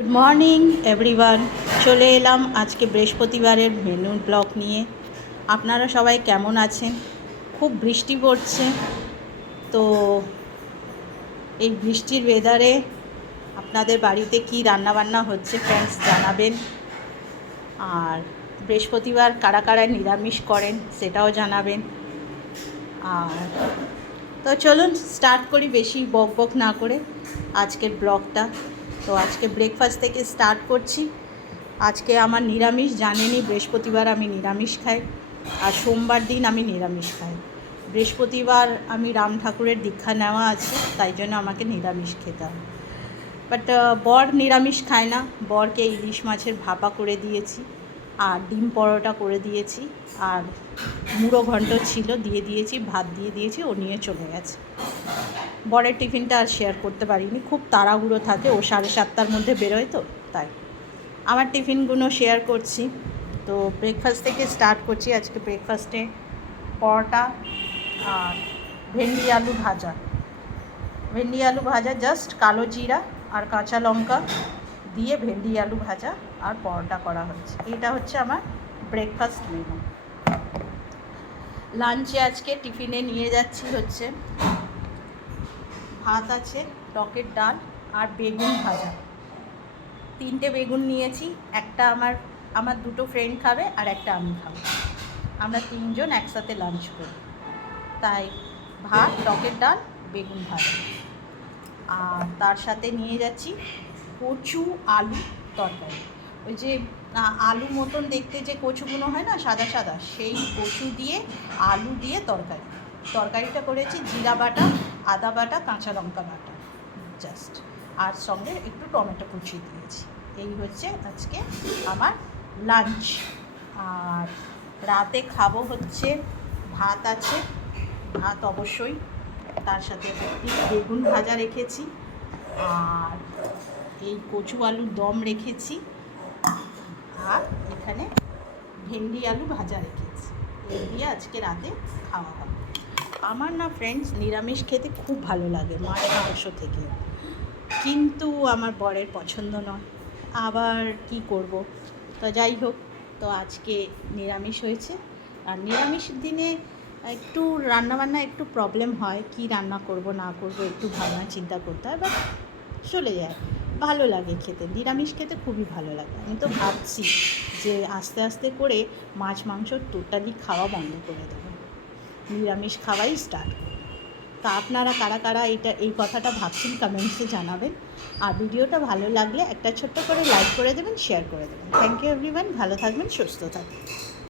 Good morning everyone, চলে এলাম আজকে বৃহস্পতিবারের মেনু ব্লগ নিয়ে। আপনারা সবাই কেমন আছেন? খুব বৃষ্টি পড়ছে, তো এই বৃষ্টির ওয়েদারে আপনাদের বাড়িতে কি রান্নাবান্না হচ্ছে ফ্রেন্ডস জানাবেন। আর বৃহস্পতিবার কারা কারা নিরামিষ করেন সেটাও জানাবেন। আর তো চলুন স্টার্ট করি বেশি বক বক না করে আজকের ব্লগটা। তো আজকে ব্রেকফাস্ট থেকে স্টার্ট করছি। আজকে আমার নিরামিষ, জানেনই বৃহস্পতিবার আমি নিরামিষ খাই, আর সোমবার দিন আমি নিরামিষ খাই। বৃহস্পতিবার আমি রাম ঠাকুরের দীক্ষা নেওয়া আছে, তাই জন্য আমাকে নিরামিষ খেতে হয়। বাট বর নিরামিষ খায় না, বরকে ইলিশ মাছের ভাপা করে দিয়েছি, আর ডিম পরোটা করে দিয়েছি, আর মুড়ো ঘন্ট ছিল দিয়ে দিয়েছি, ভাত দিয়ে দিয়েছি, ও নিয়ে চলে গেছে। বরের টিফিনটা আর শেয়ার করতে পারিনি, খুব তাড়াহুড়ো থাকে, ও 7:30টার মধ্যে বেরোয়, তো তাই আমার টিফিনগুলো শেয়ার করছি। তো ব্রেকফাস্ট থেকে স্টার্ট করছি। আজকে ব্রেকফাস্টে পরোটা আর ভেন্ডি আলু ভাজা। ভেন্ডি আলু ভাজা, জাস্ট কালো জিরা আর কাঁচা লঙ্কা দিয়ে ভেন্ডি আলু ভাজা আর পরোটা করা হচ্ছে। এটা হচ্ছে আমার ব্রেকফাস্ট মেনু। লাঞ্চে আজকে টিফিনে নিয়ে যাচ্ছি হচ্ছে ভাত আছে, টকের ডাল আর বেগুন ভাজা। 3টে বেগুন নিয়েছি, একটা আমার 2টো ফ্রেন্ড খাবে আর একটা আমি খাবো। আমরা 3জন একসাথে লাঞ্চ করি, তাই ভাত, টকের ডাল, বেগুন ভাজা। আর তার সাথে নিয়ে যাচ্ছি কচু আলু তরকারি। ওই যে আলু মতন দেখতে যে কচুগুলো হয় না, সাদা সাদা, সেই কচু দিয়ে আলু দিয়ে তরকারিটা করেছি। জিরা বাটা, আদা বাটা, কাঁচা লঙ্কা বাটা, জাস্ট, আর সঙ্গে একটু টমেটো কুচি দিয়েছি। এই হচ্ছে আজকে আমার লাঞ্চ। আর রাতে খাবো হচ্ছে ভাত আছে, ভাত অবশ্যই, তার সাথে বেগুন ভাজা রেখেছি, আর এই কচু আলুর দম রেখেছি, আর এখানে ভেন্ডি আলু ভাজা রেখেছি। এই দিয়ে আজকে রাতে খাওয়া হবে। আমার না ফ্রেন্ডস নিরামিষ খেতে খুব ভালো লাগে মাছ মাংস থেকে, কিন্তু আমার বরের পছন্দ নয়। আবার কি করব, তো যাই হোক, তো আজকে নিরামিষ হয়েছে। আর নিরামিষ দিনে একটু রান্নাবান্না একটু প্রবলেম হয়, কি রান্না করব না করব একটু ভাবনা চিন্তা করতে হয়, বাট চলে যায়, ভালো লাগে খেতে। নিরামিষ খেতে খুবই ভালো লাগে। আমি তো ভাবছি যে আস্তে আস্তে করে মাছ মাংস টোটালি খাওয়া বন্ধ করে দেবো, নিরামিষ খাওয়াই স্টার্ট করব। তা আপনারা কারা কারা এই কথাটা ভাবছেন কমেন্টসে জানাবেন। আর ভিডিওটা ভালো লাগলে একটা ছোট্ট করে লাইক করে দেবেন, শেয়ার করে দেবেন। থ্যাংক ইউ এভরিওয়ান, ভালো থাকবেন, সুস্থ থাকবেন।